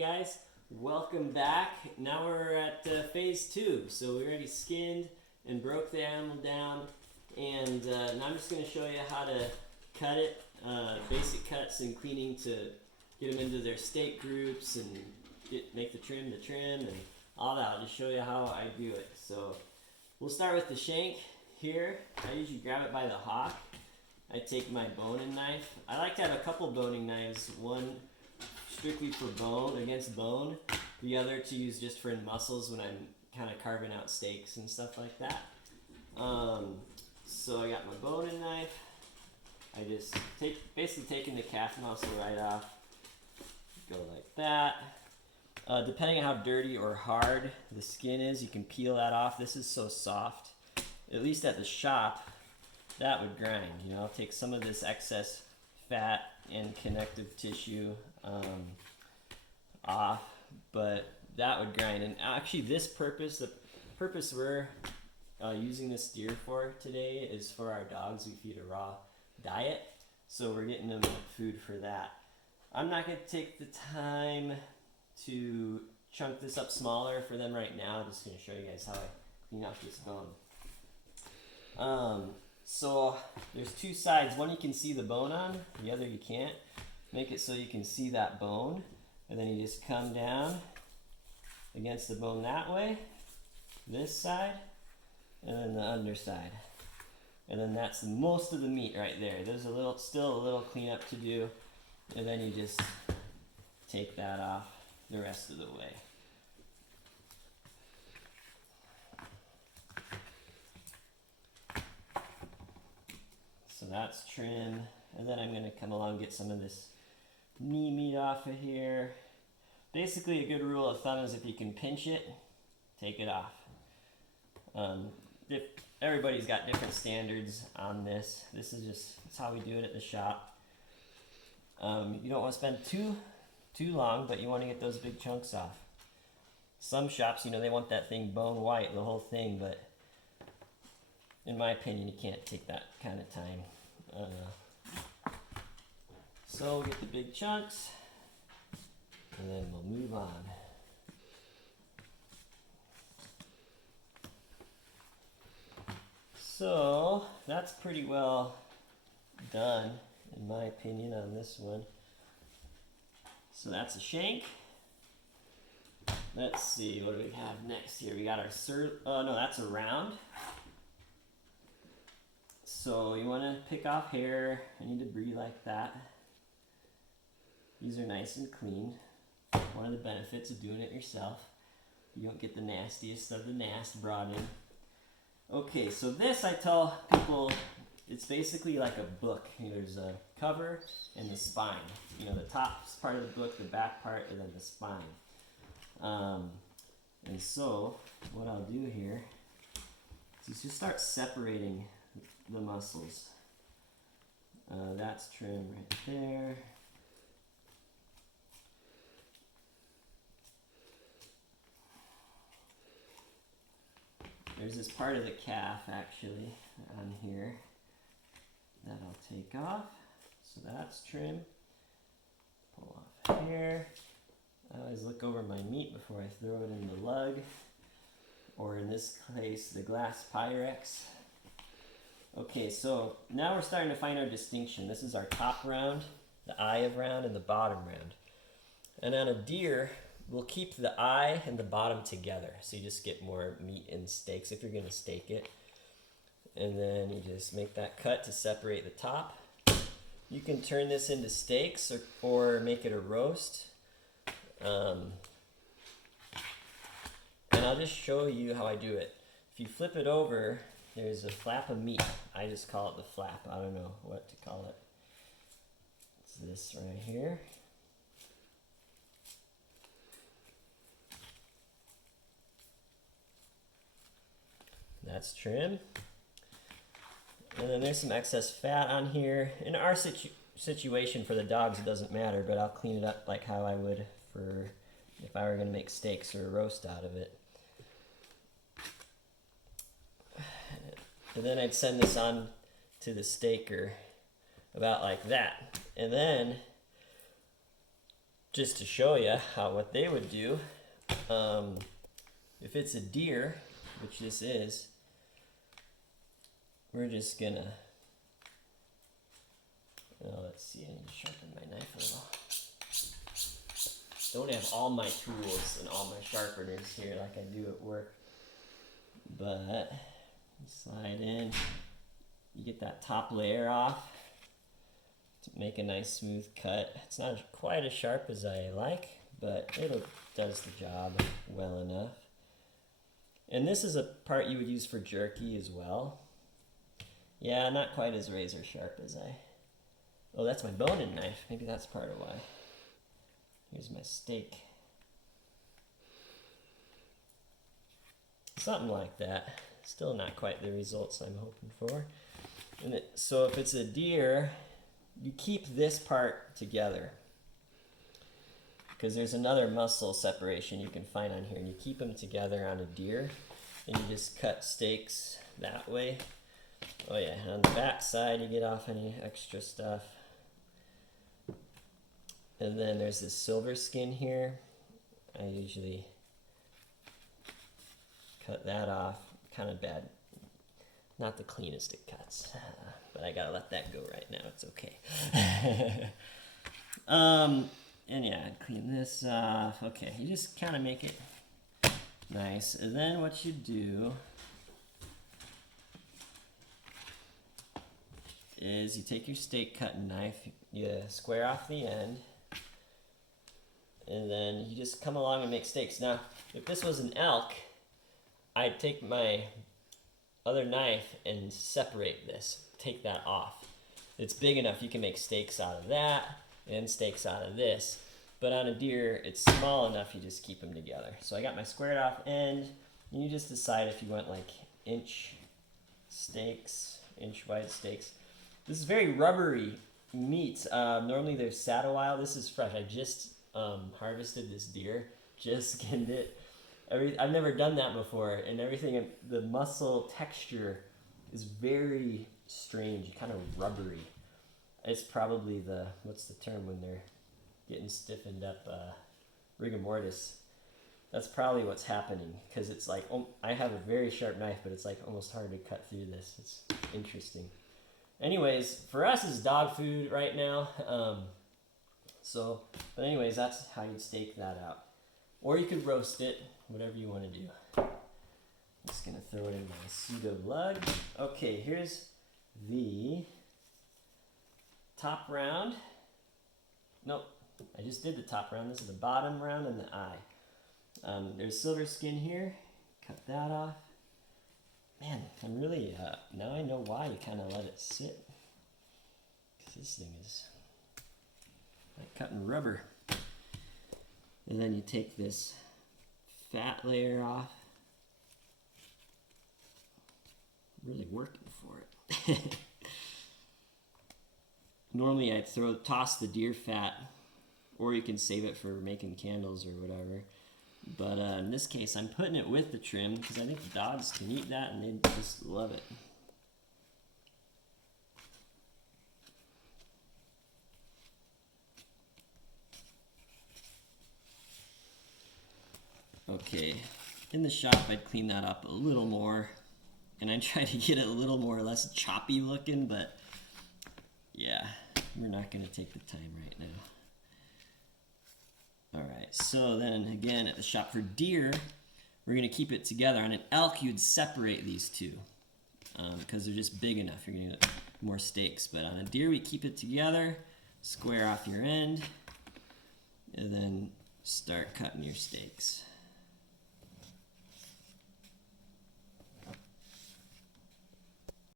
guys, welcome back. Now we're at phase 2. So we already skinned and broke the animal down, and now I'm just going to show you how to cut it, basic cuts and cleaning to get them into their steak groups and make the trim, and all that. I'll just show you how I do it. So we'll start with the shank here. I usually grab it by the hock. I take my boning knife. I like to have a couple boning knives, one strictly for bone, against bone, the other to use just for muscles when I'm kind of carving out steaks and stuff like that. So I got my boning knife. I just basically taking the calf muscle right off. Go like that. Depending on how dirty or hard the skin is, you can peel that off. This is so soft, at least at the shop, that would grind. You know, I'll take some of this excess fat and connective tissue off, but that would grind. And actually the purpose we're using this steer for today is for our dogs. We feed a raw diet, so we're getting them food for that. I'm not going to take the time to chunk this up smaller for them right now. I'm just going to show you guys how I clean off this bone. So there's two sides. One you can see the bone on, the other you can't. Make it so you can see that bone, and then you just come down against the bone that way, this side, and then the underside. And then that's most of the meat right there. There's still a little cleanup to do, and then you just take that off the rest of the way. So that's trim, and then I'm going to come along and get some of this knee meat off of here. Basically, a good rule of thumb is if you can pinch it, take it off. Everybody's got different standards on this. That's how we do it at the shop. You don't want to spend too long, but you want to get those big chunks off. Some shops, they want that thing bone white, the whole thing, but in my opinion, you can't take that kind of time. So we'll get the big chunks, and then we'll move on. So that's pretty well done, in my opinion, on this one. So that's a shank. Let's see, what do we have next here? We got our no, that's a round. So you want to pick off hair, any debris like that. These are nice and clean. One of the benefits of doing it yourself, you don't get the nastiest of the nast brought in. Okay, so this, I tell people, it's basically like a book. There's a cover and the spine. The top part of the book, the back part, and then the spine. And so what I'll do here is just start separating the muscles. That's trim right there. There's this part of the calf actually on here that I'll take off. So that's trim. Pull off here. I always look over my meat before I throw it in the lug, or in this case, the glass Pyrex. Okay, so now we're starting to find our distinction. This is our top round, the eye of round, and the bottom round. And on a deer, we'll keep the eye and the bottom together, so you just get more meat in steaks if you're going to steak it. And then you just make that cut to separate the top. You can turn this into steaks or make it a roast. And I'll just show you how I do it. If you flip it over, there's a flap of meat. I just call it the flap. I don't know what to call it. It's this right here. That's trim. And then there's some excess fat on here. In our situation for the dogs, it doesn't matter, but I'll clean it up like how I would for if I were going to make steaks or a roast out of it. And then I'd send this on to the steaker about like that. And then just to show you what they would do, if it's a deer, which this is, we're just gonna, let's see, I need to sharpen my knife a little. Don't have all my tools and all my sharpeners here like I do at work, but you slide in, you get that top layer off to make a nice smooth cut. It's not quite as sharp as I like, but it does the job well enough. And this is a part you would use for jerky as well. Yeah, not quite as razor sharp as oh, that's my boning knife. Maybe that's part of why. Here's my steak. Something like that. Still not quite the results I'm hoping for. So if it's a deer, you keep this part together, because there's another muscle separation you can find on here, and you keep them together on a deer, and you just cut steaks that way. Oh yeah, and on the back side you get off any extra stuff. And then there's this silver skin here. I usually cut that off. Kind of bad. Not the cleanest of cuts, but I gotta let that go right now. It's okay. And yeah, clean this off. Okay, you just kind of make it nice. And then what you do is you take your steak cutting knife, you square off the end, and then you just come along and make steaks. Now, if this was an elk, I'd take my other knife and separate this, take that off. It's big enough you can make steaks out of that and steaks out of this. But on a deer, it's small enough you just keep them together. So I got my squared off end, and you just decide if you want like inch steaks, inch wide steaks. This is very rubbery meat. Normally they're sat a while. This is fresh. I just harvested this deer, just skinned it. I've never done that before, and everything, the muscle texture is very strange, kind of rubbery. It's probably what's the term when they're getting stiffened up, rigor mortis. That's probably what's happening, because it's like, I have a very sharp knife, but it's like almost hard to cut through this. It's interesting. Anyways, for us it's dog food right now. But anyways, that's how you'd steak that out. Or you could roast it, whatever you want to do. I'm just gonna throw it in my pseudo lug. Okay, here's the top round. Nope, I just did the top round. This is the bottom round and the eye. There's silver skin here. Cut that off. Man, I'm really, now I know why you kind of let it sit. Because this thing is like cutting rubber. And then you take this fat layer off. Really working for it. Normally I'd toss the deer fat, or you can save it for making candles or whatever. But in this case, I'm putting it with the trim because I think the dogs can eat that and they just love it. Okay, in the shop I'd clean that up a little more, and I'd try to get it a little more or less choppy looking, but yeah, we're not going to take the time right now. Alright, so then again at the shop for deer, we're going to keep it together. On an elk, you'd separate these two because they're just big enough. You're going to get more steaks. But on a deer, we keep it together, square off your end, and then start cutting your steaks.